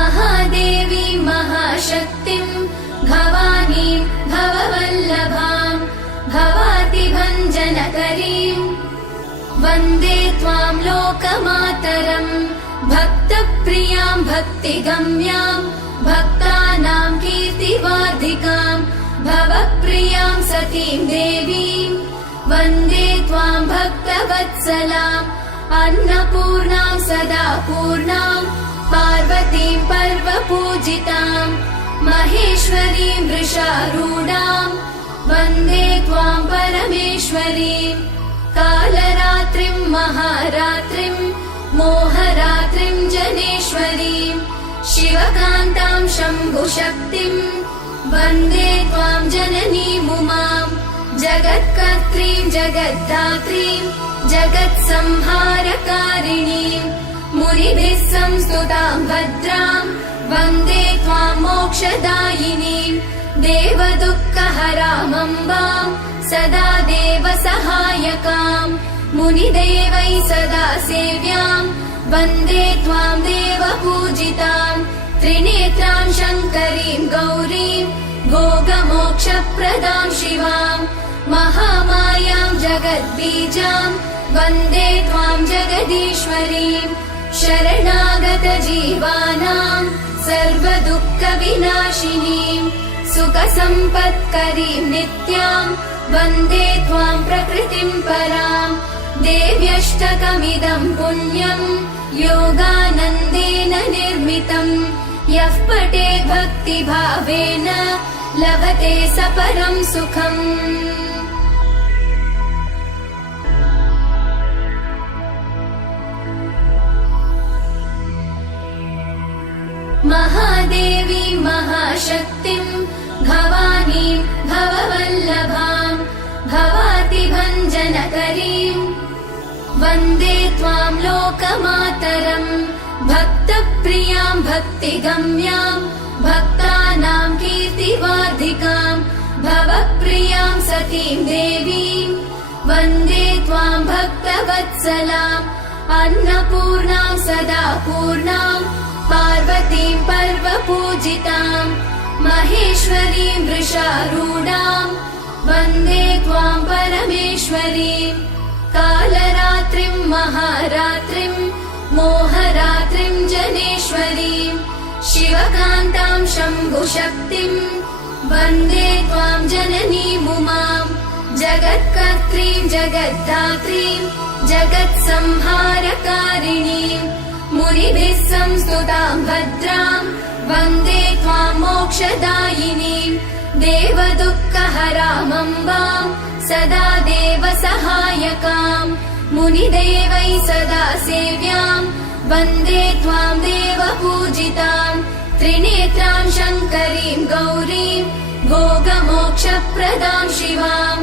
महादेवी महाशक्तिं भवानीं भववल्लभां भवातिभञ्जनकरीं वन्दे त्वां लोकमातरं भक्तप्रियां भक्तिगम्यां भक्तानां कीर्तिवर्धिकां भवप्रियां सतीं देवीं वन्दे त्वां भक्तवत्सलाम् अन्नपूर्णां सदा पूर्णां पार्वतीं पर्वपूजितां महेश्वरीं वृषारूढां वन्दे त्वां परमेश्वरीं कालरात्रिं महारात्रिं मोहरात्रिं जनेश्वरीं शिवकान्तां शम्भुशक्तिं वन्दे त्वां जननीमुमां जगत्कर्त्रीं जगद्धात्रीं जगत्संहारकारिणीं मुनिभिः संस्तुतां भद्रां वन्दे त्वां मोक्षदायिनीं देवदुःखहरामम्बां सदा देवसहायकां मुनिदेवैः सदा सेव्यां वन्दे त्वां देवपूजितां त्रिनेत्रां शङ्करीं गौरीं भोगमोक्षप्रदां शिवां महामायां जगद्बीजां वन्दे त्वां जगदीश्वरीं शरणागतजीवानां सर्वदुःखविनाशिनीं सुखसम्पत्करीं नित्यां वन्दे त्वां प्रकृतिं परां देव्यष्टकमिदं पुण्यं योगानन्देन निर्मितं यः पठेत् भक्तिभावेन लभते स परं सुखम्। महादेवी महाशक्तिं भवानीं भववल्लभां भवातिभञ्जनकरीं वन्दे त्वां लोकमातरं भक्तप्रियां भक्तिगम्यां भक्तानां कीर्तिवर्धिकां भवप्रियां सतीं देवीं वन्दे त्वां भक्तवत्सलाम् अन्नपूर्णां सदा पूर्णां पार्वतीं पर्वपूजितां महेश्वरीं वृषारूढां वन्दे त्वां परमेश्वरीं कालरात्रिं महारात्रिं मोहरात्रिं जनेश्वरीं शिवकान्तां शम्भुशक्तिं वन्दे त्वां जननीमुमां जगत्कर्त्रीं जगद्धात्रीं जगत्संहारकारिणीं मुनिभिः संस्तुतां भद्रां वन्दे त्वां मोक्षदायिनीं देवदुःखहरामम्बां सदा देवसहायकां मुनिदेवैः सदा सेव्यां वन्दे त्वां देवपूजितां त्रिनेत्रां शङ्करीं गौरीं भोगमोक्षप्रदां शिवां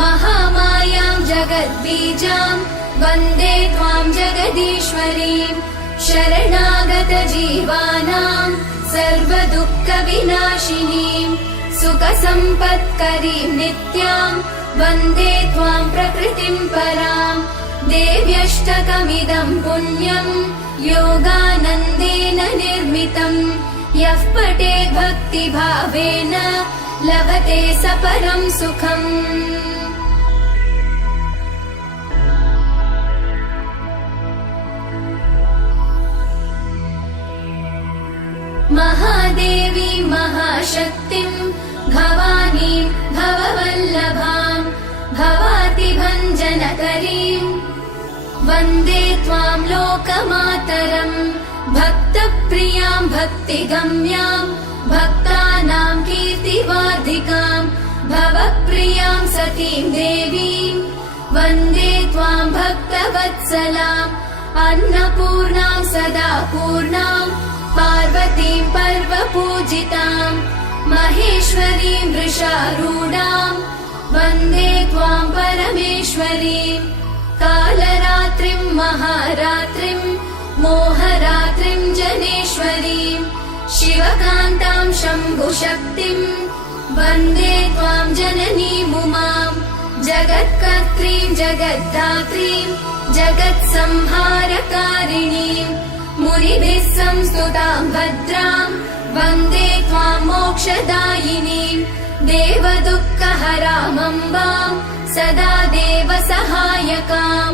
महामायां जगद्बीजां वन्दे त्वां जगदीश्वरीं शरणागतजीवानां सर्वदुःखविनाशिनीं सुखसम्पत्करीं नित्यां वन्दे त्वां प्रकृतिं परां देव्यष्टकमिदं पुण्यं योगानन्देन निर्मितं यः पठेत् भक्तिभावेन लभते स परं सुखम्। महादेवी महाशक्तिं भवानीं भववल्लभां भवातिभञ्जनकरीं वन्दे त्वां लोकमातरं भक्तप्रियां भक्तिगम्यां भक्तानां कीर्तिवर्धिकां भवप्रियां सतीं देवीं वन्दे त्वां भक्तवत्सलाम् अन्नपूर्णां सदा पूर्णां पार्वतीं पर्वपूजितां महेश्वरीं वृषारूढां वन्दे त्वां परमेश्वरीं कालरात्रिं महारात्रिं मोहरात्रिं जनेश्वरीं शिवकान्तां शम्भुशक्तिं वन्दे त्वां जननीमुमां जगत्कर्त्रीं जगद्धात्रीं जगत्संहारकारिणीं मुनिभिः संस्तुतां भद्रां वन्दे त्वां मोक्षदायिनीं देवदुःखहरामम्बां सदा देवसहायकां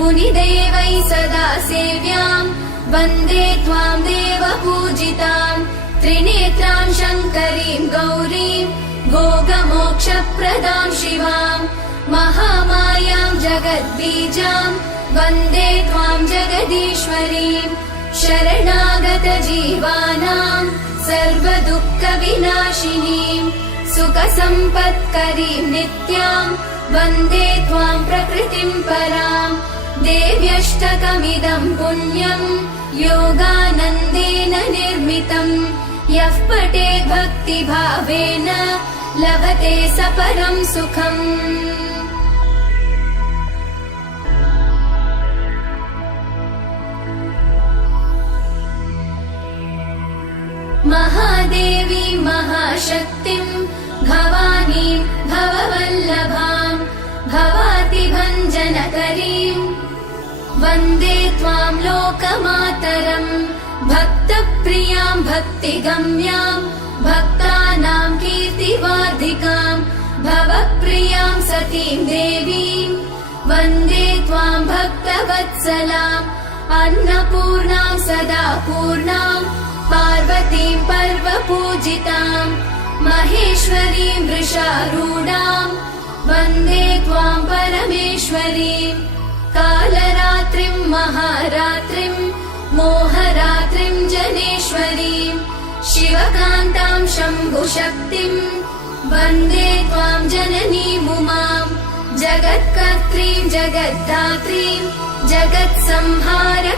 मुनिदेवैः सदा सेव्यां वन्दे त्वां देवपूजितां त्रिनेत्रां शङ्करीं गौरीं भोगमोक्षप्रदां शिवां महामायां जगद्बीजां वन्दे त्वां जगदीश्वरीं शरणागतजीवानां सर्वदुःखविनाशिनीं सुखसम्पत्करीं नित्यां वन्दे त्वां प्रकृतिं परां देव्यष्टकमिदं पुण्यं योगानन्देन निर्मितम् यः पठेत् भक्तिभावेन लभते स परं सुखम् महादेवी महाशक्तिं भवानीं भववल्लभां भवातिभञ्जनकरीं वन्दे त्वां लोकमातरं भक्तप्रियां भक्तिगम्यां भक्तानां कीर्तिवर्धिकां भवप्रियां सतीं देवीं वन्दे त्वां भक्तवत्सलाम् अन्नपूर्णां सदा पूर्णां पार्वतीं पर्वपूजितां महेश्वरीं वृषारूढां वन्दे त्वां परमेश्वरीं कालरात्रिं महारात्रिं मोहरात्रिं जनेश्वरीं शिवकान्तां शम्भुशक्तिं वन्दे त्वां जननीमुमां जगत्कर्त्रीं जगद्धात्रीं जगत्संहारकारिणीं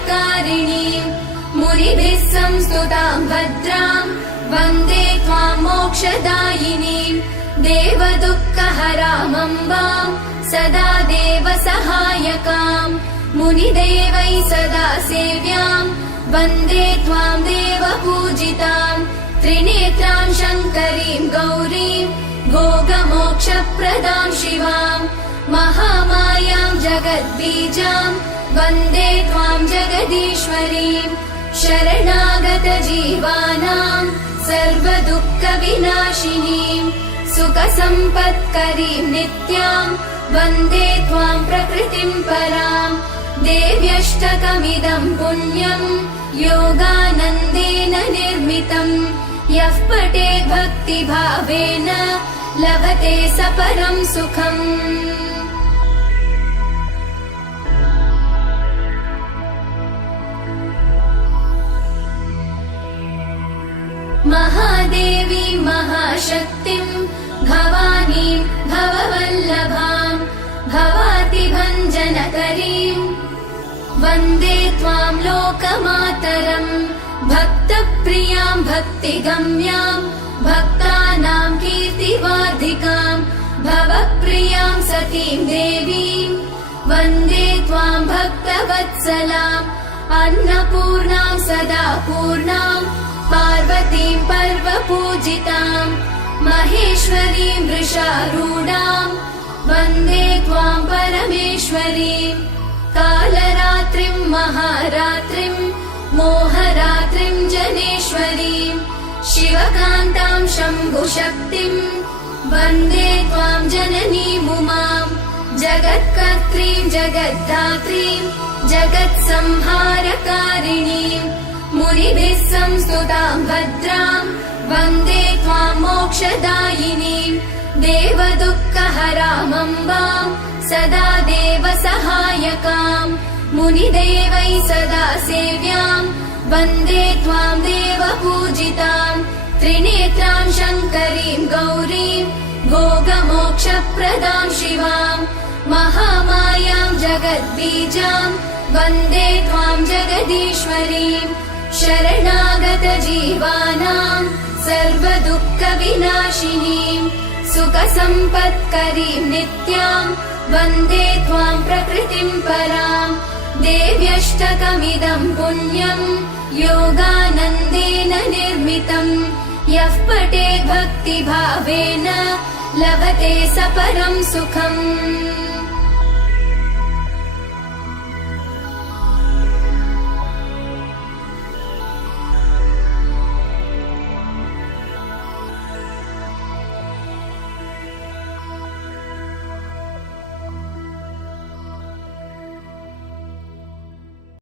मुनिभिः संस्तुतां भद्रां वन्दे त्वां मोक्षदायिनीं देवदुःखहरामम्बां सदा देवसहायकां मुनिदेवैः सदा सेव्यां वन्दे त्वां देवपूजितां त्रिनेत्रां शङ्करीं गौरीं भोगमोक्षप्रदां शिवां महामायां जगद्बीजां वन्दे त्वां जगदीश्वरीं शरणागतजीवानां सर्वदुःखविनाशिनीं सुखसम्पत्करीं नित्यां वन्दे त्वां प्रकृतिं परां देव्यष्टकमिदं पुण्यं योगानन्देन निर्मितम् यः पठेत् भक्तिभावेन लभते स परं सुखम् महादेवी महाशक्तिं भवानीं भववल्लभां भवातिभञ्जनकरीं वन्दे त्वां लोकमातरं भक्तप्रियां भक्तिगम्यां भक्तानां कीर्तिवर्धिकां भवप्रियां सतीं देवीं वन्दे त्वां भक्तवत्सलाम् अन्नपूर्णां सदा पूर्णां पार्वतीं पर्वपूजितां महेश्वरीं वृषारूढां वन्दे त्वां परमेश्वरीं कालरात्रिं महारात्रिं मोहरात्रिं जनेश्वरीं शिवकान्तां शम्भुशक्तिं वन्दे त्वां जननीमुमां जगत्कर्त्रीं जगद्धात्रीं जगत्संहारकारिणीं मुनिभिः संस्तुतां भद्रां वन्दे त्वां मोक्षदायिनीं देवदुःखहरामम्बां सदा देवसहायकां मुनिदेवैः सदा सेव्यां वन्दे त्वां देवपूजितां त्रिनेत्रां शङ्करीं गौरीं भोगमोक्षप्रदां शिवां महामायां जगद्बीजां वन्दे त्वां जगदीश्वरीं शरणागतजीवानां सर्वदुःखविनाशिनीं सुखसम्पत्करीं नित्यां वन्दे त्वां प्रकृतिं परां देव्यष्टकमिदं पुण्यं योगानन्देन निर्मितम् यः पठेत् भक्तिभावेन लभते स परं सुखम्